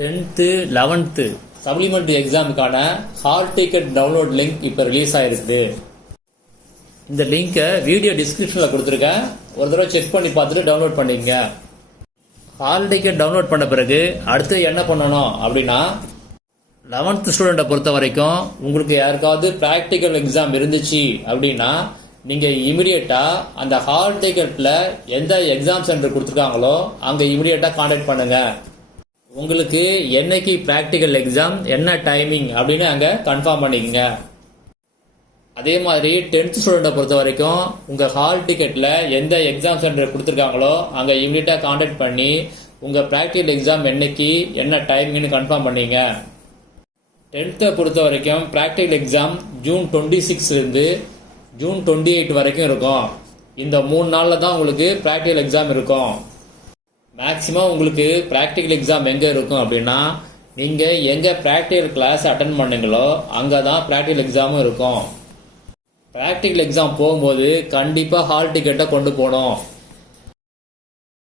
10th 11th supplementary எக்ஸாமுக்கான hall ticket download link இப்போ release ஆயிருக்கு. இந்த லிங்கை வீடியோ டிஸ்கிரிப்ஷனில் கொடுத்துருக்கேன். ஒரு தடவை செக் பண்ணி பார்த்துட்டு டவுன்லோட் பண்ணிக்கங்க. ஹால் டிக்கெட் டவுன்லோட் பண்ண பிறகு அடுத்து என்ன பண்ணணும் அப்படின்னா, 11th ஸ்டூடெண்ட்டை பொறுத்த வரைக்கும் உங்களுக்கு யாருக்காவது ப்ராக்டிக்கல் எக்ஸாம் இருந்துச்சு அப்படின்னா நீங்கள் இமிடியேட்டாக அந்த ஹால் டிக்கெட்டில் எந்த எக்ஸாம் சென்டர் கொடுத்துருக்காங்களோ அங்கே இமிடியேட்டாக கான்டாக்ட் பண்ணுங்கள். உங்களுக்கு என்னைக்கு ப்ராக்டிக்கல் எக்ஸாம், என்ன டைமிங் அப்படின்னு அங்கே கன்ஃபார்ம் பண்ணிக்கங்க. அதே மாதிரி 10th ஸ்டூடெண்ட்டை பொறுத்த வரைக்கும் உங்கள் ஹால் டிக்கெட்டில் எந்த எக்ஸாம் சென்டர் கொடுத்துருக்காங்களோ அங்கே இமிடியேட்டாக கான்டாக்ட் பண்ணி உங்கள் ப்ராக்டிக்கல் எக்ஸாம் என்னைக்கு, என்ன டைமிங்னு கன்ஃபார்ம் பண்ணிங்க. 10th பொறுத்த வரைக்கும் ப்ராக்டிக்கல் எக்ஸாம் ஜூன் 26லேருந்து ஜூன் 28 வரைக்கும் இருக்கும். இந்த 3 நாளில் தான் உங்களுக்கு ப்ராக்டிக்கல் எக்ஸாம் இருக்கும். மேக்ஸிமம் உங்களுக்கு ப்ராக்டிக்கல் எக்ஸாம் எங்கே இருக்கும் அப்படின்னா, நீங்கள் எங்கே ப்ராக்டிக்கல் கிளாஸ் அட்டன் பண்ணுங்களோ அங்கே தான் ப்ராக்டிக்கல் எக்ஸாமும் இருக்கும். ப்ராக்டிக்கல் எக்ஸாம் போகும்போது கண்டிப்பாக ஹால் டிக்கெட்டை கொண்டு போகணும்.